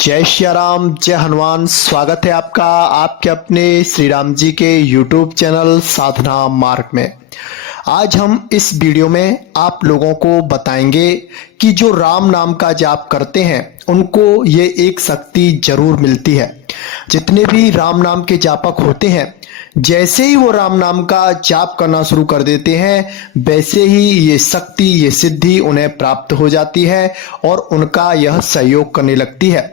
जय श्री राम, जय हनुमान। स्वागत है आपका आपके अपने श्री राम जी के YouTube चैनल साधना मार्ग में। आज हम इस वीडियो में आप लोगों को बताएंगे कि जो राम नाम का जाप करते हैं उनको ये एक शक्ति जरूर मिलती है। जितने भी राम नाम के जापक होते हैं, जैसे ही वो राम नाम का जाप करना शुरू कर देते हैं वैसे ही ये शक्ति, ये सिद्धि उन्हें प्राप्त हो जाती है और उनका यह सहयोग करने लगती है।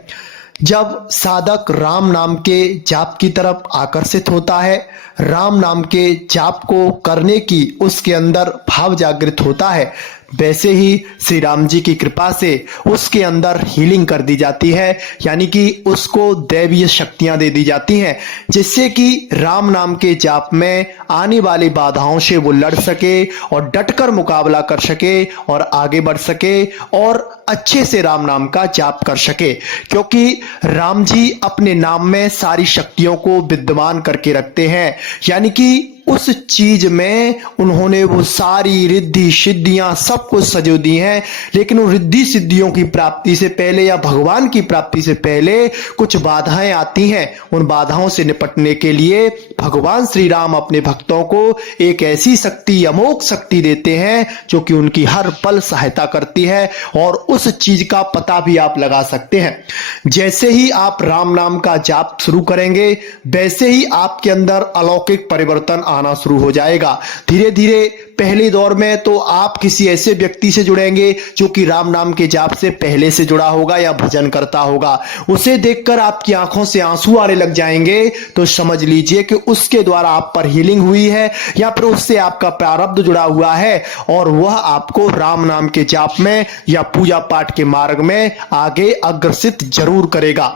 जब साधक राम नाम के जाप की तरफ आकर्षित होता है, राम नाम के जाप को करने की उसके अंदर भाव जागृत होता है, वैसे ही श्री राम जी की कृपा से उसके अंदर हीलिंग कर दी जाती है, यानी कि उसको दैवीय शक्तियां दे दी जाती हैं, जिससे कि राम नाम के जाप में आने वाली बाधाओं से वो लड़ सके और डटकर मुकाबला कर सके और आगे बढ़ सके और अच्छे से राम नाम का जाप कर सके। क्योंकि राम जी अपने नाम में सारी शक्तियों को विद्यमान करके रखते हैं, यानी कि उस चीज में उन्होंने वो सारी रिद्धि सिद्धियां सब कुछ सजो दी हैं। लेकिन उन रिद्धि सिद्धियों की प्राप्ति से पहले या भगवान की प्राप्ति से पहले कुछ बाधाएं आती हैं। उन बाधाओं से निपटने के लिए भगवान श्री राम अपने भक्तों को एक ऐसी शक्ति, अमोघ शक्ति देते हैं जो कि उनकी हर पल सहायता करती है और उस चीज का पता भी आप लगा सकते हैं। जैसे ही आप राम नाम का जाप शुरू करेंगे वैसे ही आपके अंदर अलौकिक परिवर्तन आना शुरू हो जाएगा। धीरे धीरे पहले दौर में तो आप किसी ऐसे व्यक्ति से जुड़ेंगे जो कि राम नाम के जाप से पहले से जुड़ा होगा या भजन करता होगा। उसे देखकर आपकी आंखों से आंसू आने लग जाएंगे तो समझ लीजिए कि उसके द्वारा आप पर हीलिंग हुई है या फिर उससे आपका प्रारब्ध जुड़ा हुआ है और वह आपको राम नाम के जाप में या पूजा पाठ के मार्ग में आगे अग्रसित जरूर करेगा।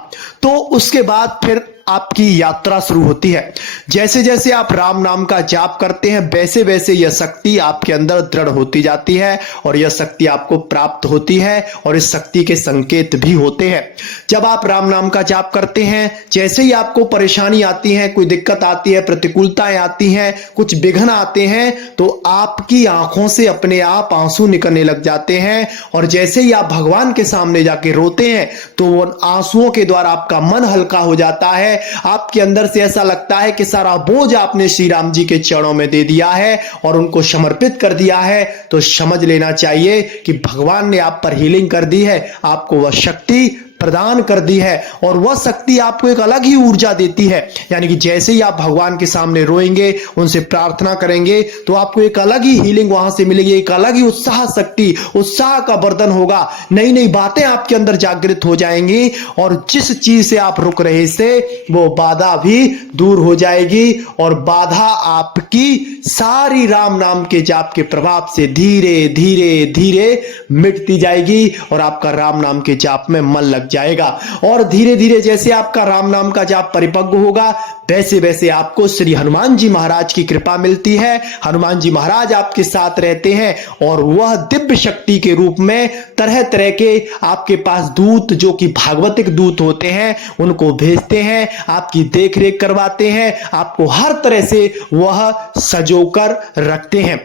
तो उसके बाद फिर आपकी यात्रा शुरू होती है। जैसे जैसे आप राम नाम का जाप करते हैं वैसे वैसे यह शक्ति आपके अंदर दृढ़ होती जाती है और यह शक्ति आपको प्राप्त होती है और इस शक्ति के संकेत भी होते हैं। जब आप राम नाम का जाप करते हैं, जैसे ही आपको परेशानी आती है, कोई दिक्कत आती है, प्रतिकूलताएं आती हैं, कुछ विघ्न आते हैं, तो आपकी आंखों से अपने आप आंसू निकलने लग जाते हैं और जैसे ही आप भगवान के सामने जाके रोते हैं तो उन आंसुओं के द्वारा आपका मन हल्का हो जाता है। आपके अंदर से ऐसा लगता है कि सारा बोझ आपने श्री राम जी के चरणों में दे दिया है और उनको समर्पित कर दिया है। तो समझ लेना चाहिए कि भगवान ने आप पर हीलिंग कर दी है, आपको वह शक्ति प्रदान कर दी है और वह शक्ति आपको एक अलग ही ऊर्जा देती है। यानी कि जैसे ही आप भगवान के सामने रोएंगे, उनसे प्रार्थना करेंगे तो आपको एक अलग ही हीलिंग वहां से मिलेगी, एक अलग ही उत्साह शक्ति, उत्साह का वर्धन होगा। नई नई बातें आपके अंदर जागृत हो जाएंगी और जिस चीज से आप रुक रहे थे वो बाधा भी दूर हो जाएगी और बाधा आपकी सारी राम नाम के जाप के प्रभाव से धीरे धीरे धीरे मिटती जाएगी और आपका राम नाम के जाप में मन लग जाएगा। और धीरे धीरे जैसे आपका राम नाम का जाप परिपक्व होगा वैसे वैसे आपको श्री हनुमान जी महाराज की कृपा मिलती है। हनुमान जी महाराज आपके साथ रहते हैं और वह दिव्य शक्ति के रूप में तरह तरह के आपके पास दूत, जो कि भागवतिक दूत होते हैं, उनको भेजते हैं, आपकी देख रेख करवाते हैं, आपको हर तरह से वह सजोकर रखते हैं।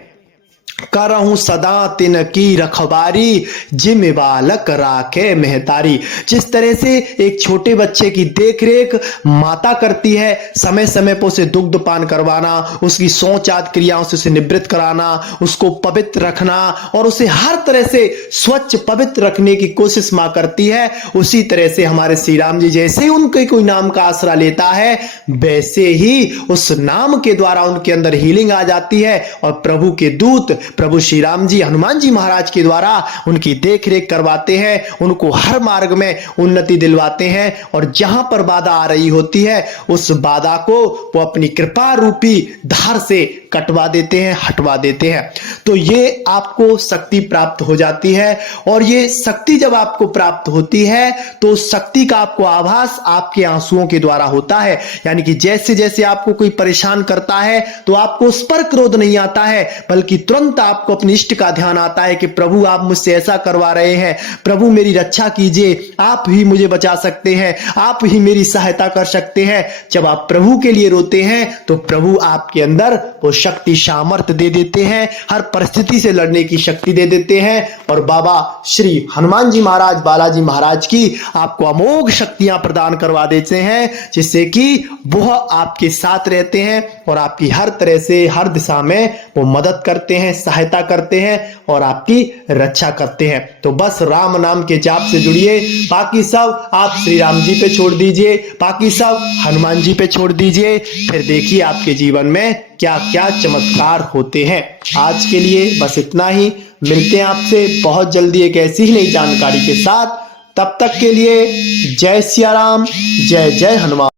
करहूं सदा तिन की रखबारी, जिम बालक राखे महतारी। जिस तरह से एक छोटे बच्चे की देखरेख माता करती है, समय समय पर उसे दुग्ध पान करवाना, उसकी शौच आदि क्रियाओं से उसे निवृत्त कराना, उसको पवित्र रखना और उसे हर तरह से स्वच्छ पवित्र रखने की कोशिश मां करती है, उसी तरह से हमारे श्री राम जी जैसे ही उनके कोई नाम का आसरा लेता है वैसे ही उस नाम के द्वारा उनके अंदर हीलिंग आ जाती है और प्रभु के दूत प्रभु श्री राम जी हनुमान जी महाराज के द्वारा उनकी देखरेख करवाते हैं, उनको हर मार्ग में उन्नति दिलवाते हैं और जहां पर बाधा आ रही होती है उस बाधा को वो अपनी कृपा रूपी धार से कटवा देते हैं, हटवा देते हैं। तो ये आपको शक्ति प्राप्त हो जाती है और ये शक्ति जब आपको प्राप्त होती है तो शक्ति का आपको आभास आपके आंसुओं के द्वारा होता है। यानी कि जैसे जैसे आपको कोई परेशान करता है तो आपको उस पर क्रोध नहीं आता है, बल्कि तुरंत आपको अपने इष्ट का ध्यान आता है कि प्रभु आप मुझसे ऐसा करवा रहे हैं, प्रभु मेरी रक्षा कीजिए, आप ही मुझे बचा सकते हैं, आप ही मेरी सहायता कर सकते हैं। जब आप प्रभु के लिए रोते हैं तो प्रभु आपके अंदर वो शक्ति सामर्थ्य दे देते हैं, हर परिस्थिति से लड़ने की शक्ति दे देते हैं। और बाबा श्री हनुमान जी महाराज, बालाजी महाराज की आपको अमोघ शक्तियां प्रदान करवा देते हैं, जिससे कि वह आपके साथ रहते हैं और आपकी हर तरह से हर दिशा में वो मदद करते हैं, सहायता करते हैं और आपकी रक्षा करते हैं। तो बस राम नाम के जाप से जुड़िए, बाकी सब आप श्री राम जी पे छोड़ दीजिए, बाकी सब हनुमान जी पे छोड़ दीजिए। फिर देखिए आपके जीवन में क्या क्या चमत्कार होते हैं। आज के लिए बस इतना ही। मिलते हैं आपसे बहुत जल्दी एक ऐसी ही नई जानकारी के साथ। तब तक के लिए जय सिया राम, जय जय हनुमान।